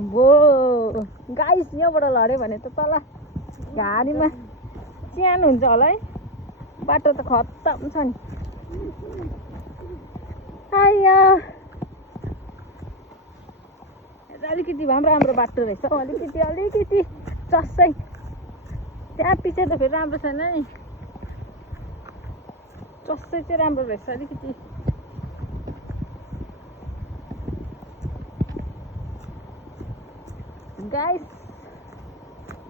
भो गाइस यहाँबाट लड्यो भने त तल घारीमा च्यान हुन्छ होला है। बाटो त खत्तम छ नि। आइया अलिकति भए पनि राम्रो बाटो रहेछ हौ। अलिकति चस्सै त्यहाँ पछि त फेरि राम्रो छैन नि। चस्सै चाहिँ राम्रो रहेछ अलिकति। गाइस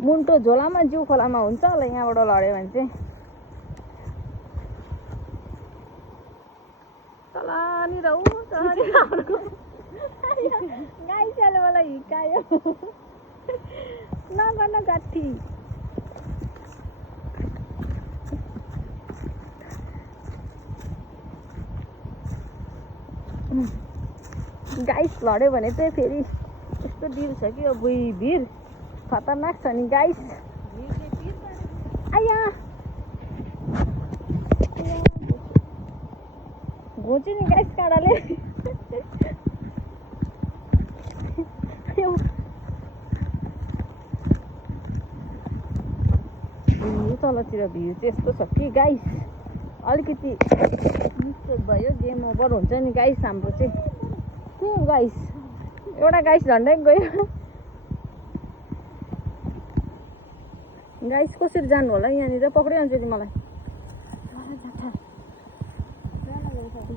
मुन्टो झोलामा जिउ खोलामा हुन्छ होला यहाँबाट लड्यो भने चाहिँ। तलनिर ऊ गाइसले मलाई हिर्कायो नगर्न गठी। गाइस लड्यो भने चाहिँ फेरि यस्तो डिल छ कि अब भिर खतरनाक छ नि गाइस। आइया घोच्यो नि गाइस काँडाले। तलतिर भ्यू चाहिँ यस्तो छ कि गाइस अलिकति मिस्टेक भयो गेम ओभर हुन्छ नि गाइस हाम्रो चाहिँ। को गाइस एउटा गाइस झन्डै गयो। गाइस कसरी जानु होला यहाँनिर पक्रियो अन्त मलाई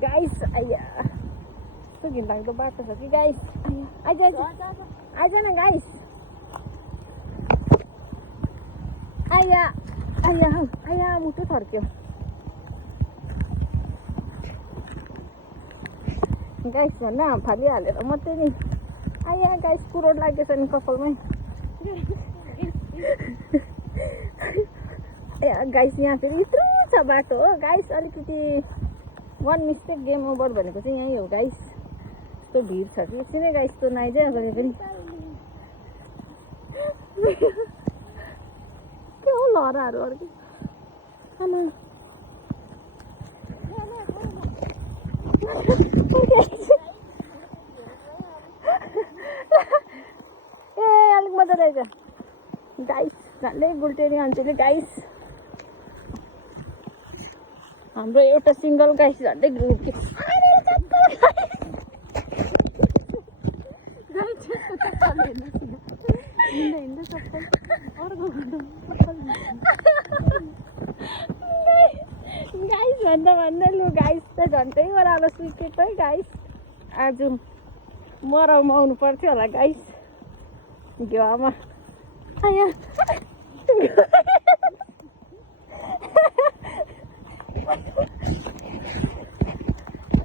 गाइस। आइया कस्तो घिनलाग्दो बाटो छ कि गाइस। आइज न गाइस। आइया आइया आइया मुटु थर्क्यो गाइस भन्दा हाम फालिहालेर मात्रै नि। आइया गाइस कुरोड लागेछ नि कपालमै। गाइस यहाँ फेरि यत्रो छ बाटो हो गाइस। अलिकति वान मिस्टेक गेम ओभर भनेको चाहिँ यहीँ हो गाइस। यस्तो भिड छ कि एकछिनै गाइस त्यो नआइज गरे पनि के हो लहराहरू अर्कै। ए अलिक मजा रहेछ गाइस। झन्डै गुल्टेरी अञ्चली गाइस। हाम्रो एउटा सिङ्गल गाइस झन्डै गुल्ट्यो। गाइस भन्दा लु गाइस त झन्डै ओह्रालो सुकेको है गाइस। आज मराउमा आउनु पर्थ्यो होला गाइस घिउमा। आया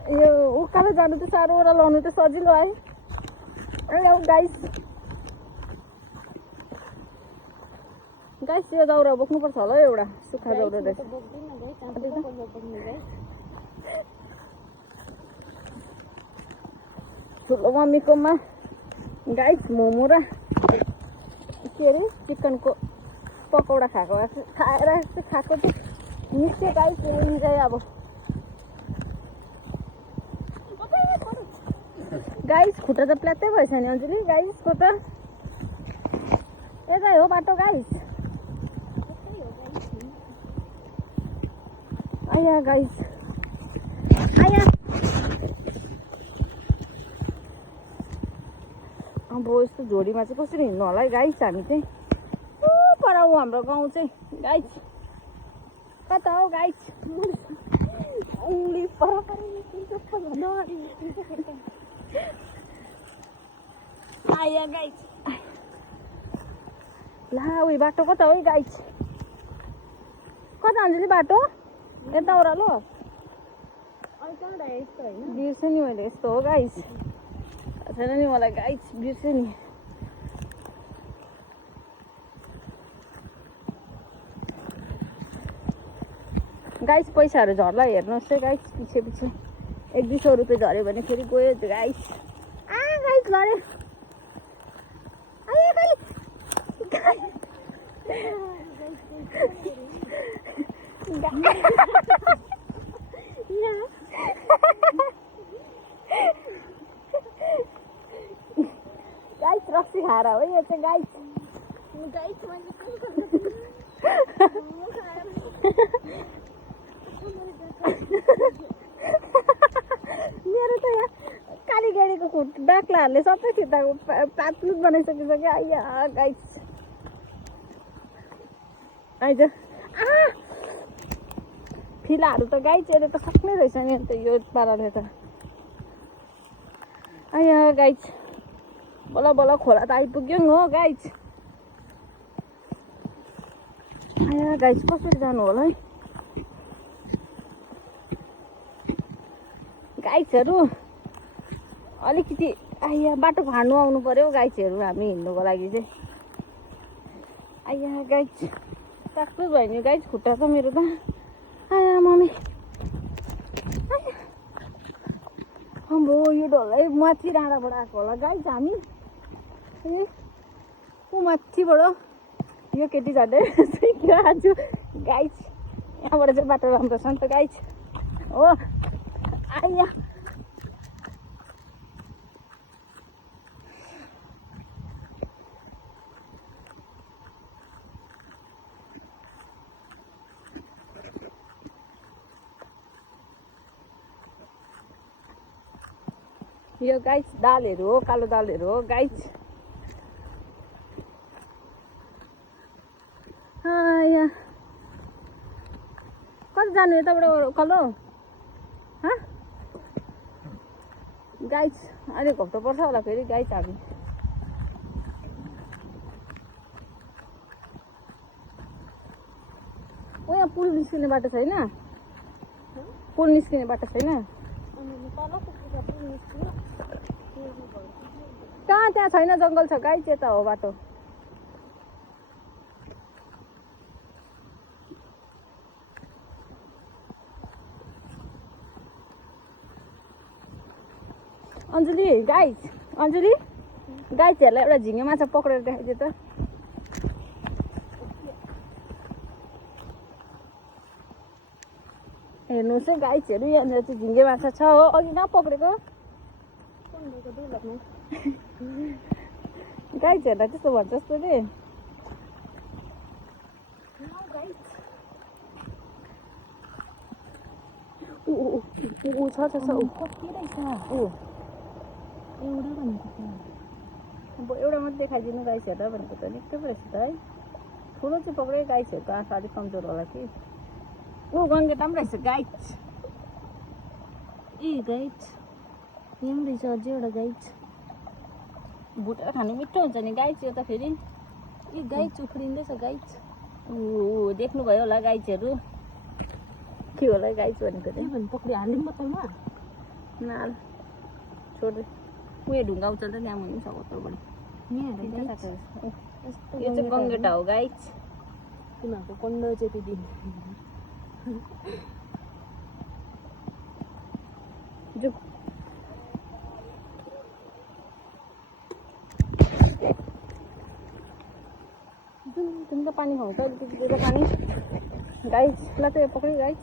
यो उकालो जानु त साह्रो ओह्रालो आउनु त सजिलो है। गाइस गाइस यो दाउरा बोक्नुपर्छ होला एउटा सुक्खा दाउरा रहेछ। ठुलो मम्मीकोमा गाइस मोमो र के अरे चिकनको पकौडा खाएर खाएको चाहिँ मिस्टेक गाइस चाहिँ अब गाइस खुट्टा त प्ल्यात्तै भएछ नि अञ्जली गाइसको त। यतै हो बाटो गाइस। आया गाइस आया अब यस्तो झोडीमा चाहिँ कसरी हिँड्नु होला है गाइस। हामी चाहिँ पर हो हाम्रो गाउँ चाहिँ गाइस। कता हो गाइस। आया गाइस ला उयो बाटो कता हो गाइस। कता अञ्जली बाटो यता ओह्रालो बिर्छु नि मैले। यस्तो हो गाइस छैन नि मलाई गाइस बिर्छु नि। गाइस पैसाहरू झर्ला हेर्नुहोस् है गाइस। पछि 100-200 रुपियाँ झऱ्यो भने फेरि गयो गाइस। गाइस लड्यो। गाइस रक्सी लस्सी खाएर हो यो चाहिँ गाइस मेरो त यहाँ काली गाडीको बाक्लाहरूले सबै खिच्दाको पातलुत बनाइसकेछ क्या आइया गाइस आइज फिलाहरू त गाइसले त सक्ने रहेछ नि अन्त यो पाराले त आइया गाइस बल्ल बल्ल खोला त आइपुग्यो नि हो गाइस आइया गाइस कसरी जानु होला है गाइसहरू अलिकति आइया बाटो फाड्नु आउनु पर्यो गाइसहरू हामी हिँड्नुको लागि चाहिँ आइया गाइस सक्छु भयो नि गाइस खुट्टा त मेरो त आया मम्मी हाम्रो यो ढलै माथि डाँडाबाट आएको होला गाइस हामी ए ऊ माथिबाट यो केटी झन्डै के आज गाइस यहाँबाट चाहिँ बाटो राम्रो छ नि त गाइस हो आइया यो गाइस दालहरू हो कालो दालहरू हो गाइस यहाँ कति जानु यताबाट उकालो गाइस अलिक हप्ता पर्छ होला फेरि गाइस हामी ओ यहाँ पुल निस्किने बाटो छैन पुल निस्किने बाटो छैन कहाँ त्यहाँ छैन जङ्गल छ गाइस यता हो बाटो अन्जली गाइसहरूलाई एउटा झिङ्गे माछा पक्रेर देखाइदियो त हेर्नुहोस् है गाइसहरू यहाँनिर चाहिँ झिङ्गे माछा छ हो अघि नपक्रेको गाइसहरूलाई त्यस्तो भन्छ जस्तो रे छ अब एउटा मात्रै देखाइदिनु गाइसहरूलाई भनेको त निकै पो रहेछ त है ठुलो चाहिँ पक्रै गाइसहरूको आँखा अलिक कमजोर होला कि ऊ गङ्गेटा पनि रहेछ गाइस ए गाइस यहाँ पनि रहेछ अझै एउटा गाइस भुटेर खानु मिठो हुन्छ नि गाइस यो त फेरि ए गाइस उफ्रिँदैछ गाइस ऊ देख्नुभयो होला गाइसहरू के होला गाइस भनेको चाहिँ भने पक्रियो हाल्ने बोतलमा नाल छोड्दै उयो ढुङ्गा उचाल्छ त्यहाँ मुनि छ बोतलबाट यो चाहिँ गङ्गेटा हो गाइस तिमीहरूको कन्ड चाहिँ त्यो दिन तुम त पानी खुवाउँछ अलिकति दिएर पानी गाइसलाई त यो पक्रियो गाइस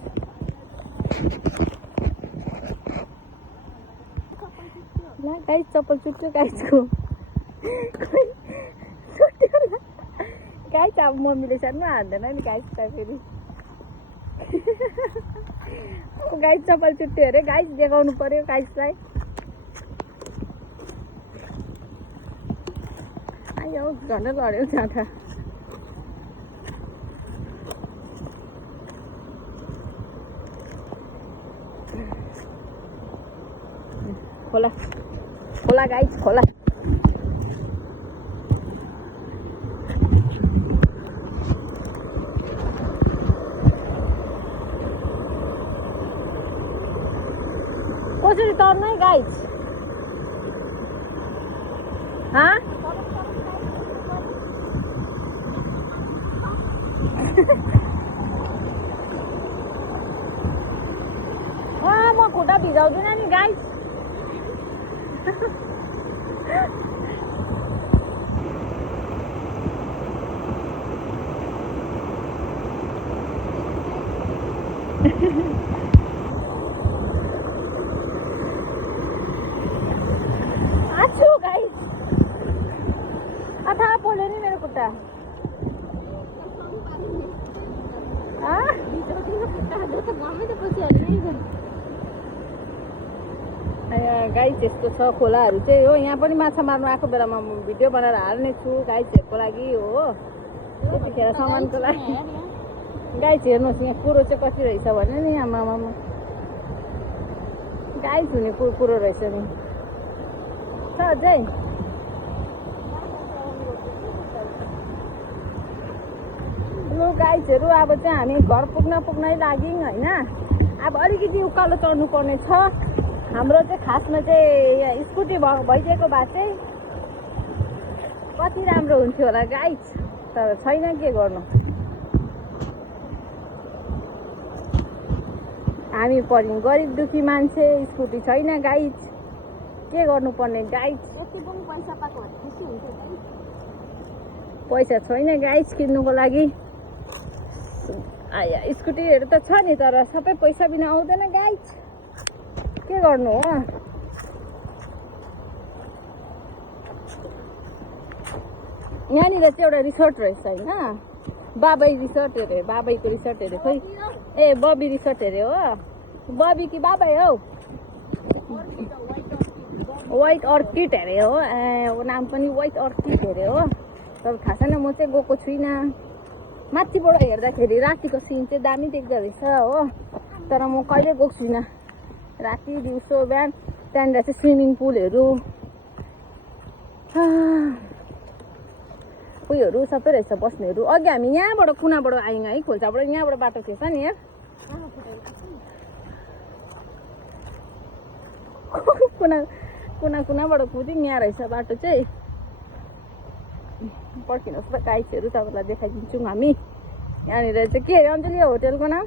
ल गाइस चप्पल चुट्यो गाइसको गाइस अब मम्मीले सानो हान्दैन नि गाइसलाई फेरि गाइस चप्पल चुट्यो अरे गाइस देखाउनु पर्यो गाइसलाई आयो झन्डै लड्यो जाँदा खोला खोला गाइस खोला कसरी तर्नु है गाइस म खुट्टा भिजाउँदिनँ नि गाइस आछु गाइस गाइस यस्तो छ खोलाहरू चाहिँ हो। यहाँ पनि माछा मार्नु आएको बेलामा म भिडियो बनाएर हाल्ने छु गाइसहरूको लागि हो, त्यतिखेर सामानको लागि। गाइस हेर्नुहोस् यहाँ कुरो चाहिँ कति रहेछ भने नि, आमामा गाइस हुने कुरो रहेछ नि छ अझै। लु गाइसहरू अब चाहिँ हामी घर पुग्नै लाग्यौँ होइन। अब अलिकति उकालो चढ्नु पर्ने छ हाम्रो चाहिँ। खासमा चाहिँ यहाँ स्कुटी भइदिएको भए चाहिँ कति राम्रो हुन्थ्यो होला गाइस, तर छैन, के गर्नु। हामी पर्यौँ गरिब दुखी मान्छे, स्कुटी छैन गाइस, के गर्नुपर्ने गाइस। पैसा छैन गाइस किन्नुको लागि। आया स्कुटीहरू त छ नि, तर सबै पैसा बिना आउँदैन गाइस, के गर्नु हो। यहाँनिर चाहिँ एउटा रिसोर्ट रहेछ होइन, बाबै रिसोर्ट अरे, बाबैको रिसोर्ट अरे खोइ। ए बबी रिसोर्ट अरे हो, बबी कि बाबै हौ। व्हाइट अर्किड अरे हो, ए नाम पनि व्हाइट अर्किड अरे हो। तर थाहा छैन, म चाहिँ गएको छुइनँ। माथिबाट हेर्दाखेरि रातिको सिन चाहिँ दामी देख्दो रहेछ हो, तर म कहिले गएको छुइनँ। राति दिउँसो बिहान त्यहाँनिर चाहिँ स्विमिङ पुलहरू उयोहरू सबै रहेछ बस्नेहरू। अघि हामी यहाँबाट कुनाबाट आयौँ है, खोल्साबाट यहाँबाट बाटो थिएछ नि यहाँ। कुनाबाट कुद्यौँ, यहाँ रहेछ बाटो चाहिँ। पर्खिनुहोस् ल गाइसहरू, तपाईँलाई देखाइदिन्छौँ हामी। यहाँनिर चाहिँ के अरे अञ्जली होटेलको नाम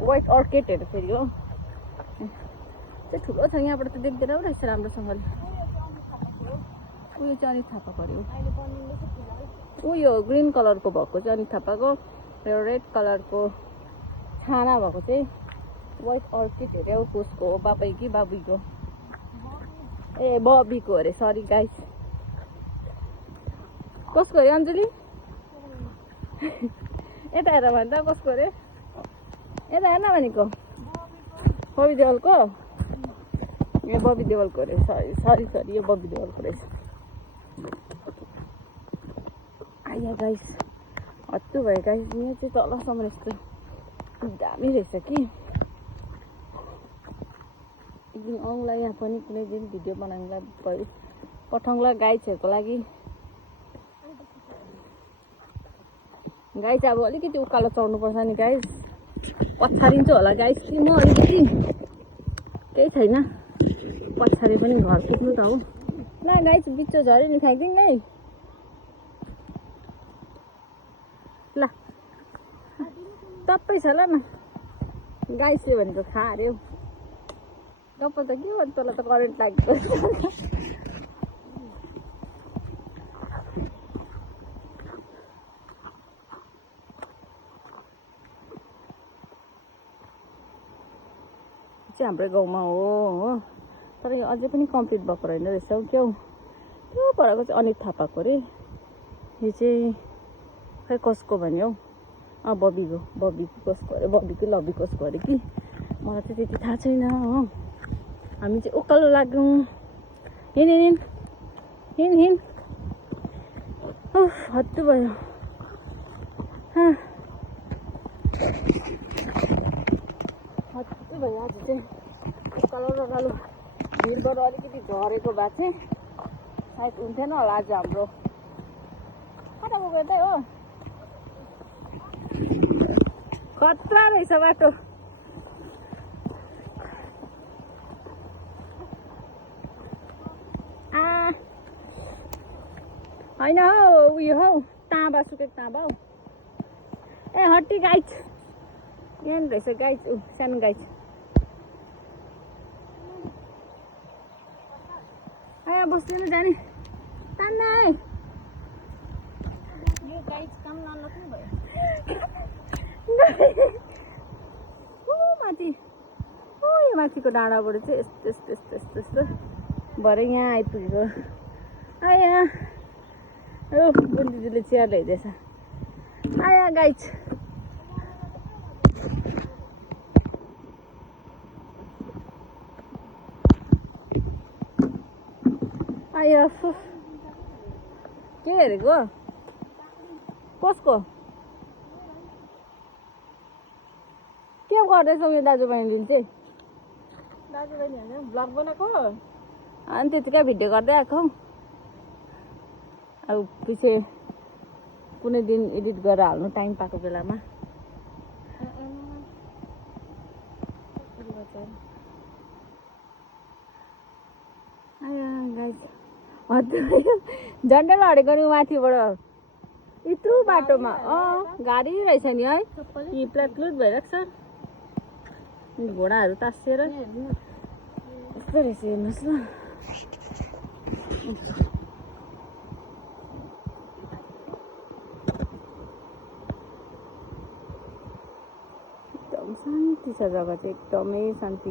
व्हाइट अर्किडहरू फेरि हो। चाहिँ ठुलो छ, यहाँबाट त देख्दैन पो रहेछ राम्रोसँगले। उयो चाहिँ अनित थापा पऱ्यो, उयो ग्रिन कलरको भएको चाहिँ अनित थापाको, र रेड कलरको छाना भएको चाहिँ व्हाइट अर्किड अरे हो। कसको हो, बाबै कि बाबुको? ए बबीको अरे, सरी गाइस। कसको अरे अञ्जली? यता हेर भन्दा कसको अरे? यता हेर्न भनेको बबी देवलको। ए बबी देवलको अरे, सरी यो बबी देवलको रहेछ। आइया गाइस हत्तु भयो गाइस, यहाँ चाहिँ तलसम्म यस्तो दामी रहेछ कि। एक दिन आउँला यहाँ पनि, कुनै दिन भिडियो बनाउनुलाई पठाउँला गाइसहरूको लागि। गाइस अब अलिकति उकालो चढ्नुपर्छ नि गाइस, पछारिन्छ होला गाइस कि म अलिकति। केही छैन, पछाडि पनि घर पुग्नु त हो। ल गाइस बिचो झऱ्यो नि, फ्याँकिदिउँ है ल। टप्पै छ ल न, गाइसले भनेको खा अरे हौ। टप्प त के हो, तँलाई त करेन्ट लागेको। चाहिँ हाम्रो गाउँमा हो, तर यो अझै पनि कम्प्लिट भएको रहेन रहेछ हौ। क्या हो त्यो पढाएको चाहिँ अनित थापाको अरे। यो चाहिँ खै कसको भन्यो हौ, बबीको कसको अरे, बबी कि लबी कसको अरे कि, मलाई चाहिँ त्यति थाहा छैन हो। हामी चाहिँ उकालो लाग्यौँ। हिँड हत्तु भयो। हत्तु भयो आज चाहिँ उकालो भिडबाट अलिकति झरेको भए चाहिँ सायद हुन्थेन होला आज हाम्रो। कता गएको यतै हो, खतरा रहेछ बाटो। होइन हौ, उयो हौ ताँबा, सुकेको ताँबा हौ। ए हट्टी गाइस, यहाँ रहेछ गाइस, सानो गाइस। आया बस्दैन जाने, तान्न है। यो गाइस काम नलग्नु भयो। माथि यो माथिको डाँडाबाट चाहिँ यस्तो भरे यहाँ आइपुगेको। आया दिदीले चियर ल्याइदिएछ आया गाइस आयो के हेरेको कसको के गर्दैछौ यो दाजुबहिनी चाहिँ दाजुबहिनीहरूले भ्लग बनाएको अनि त्यतिकै भिडियो गर्दै आएको अब पछि कुनै दिन एडिट गरेर हाल्नु टाइम पाएको बेलामा झन्डै लडेको नि माथिबाट यत्रो बाटोमा गाडी रहेछ नि है प्लाटप्लुट भइरहेको छ घोडाहरू तासिएर यस्तो रहेछ हेर्नुहोस् ल एकदम शान्ति छ जग्गा चाहिँ एकदमै शान्ति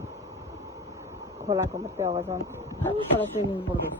खोलाको मात्रै आवाज आउँछ खोला स्विमिङ पुल रहेछ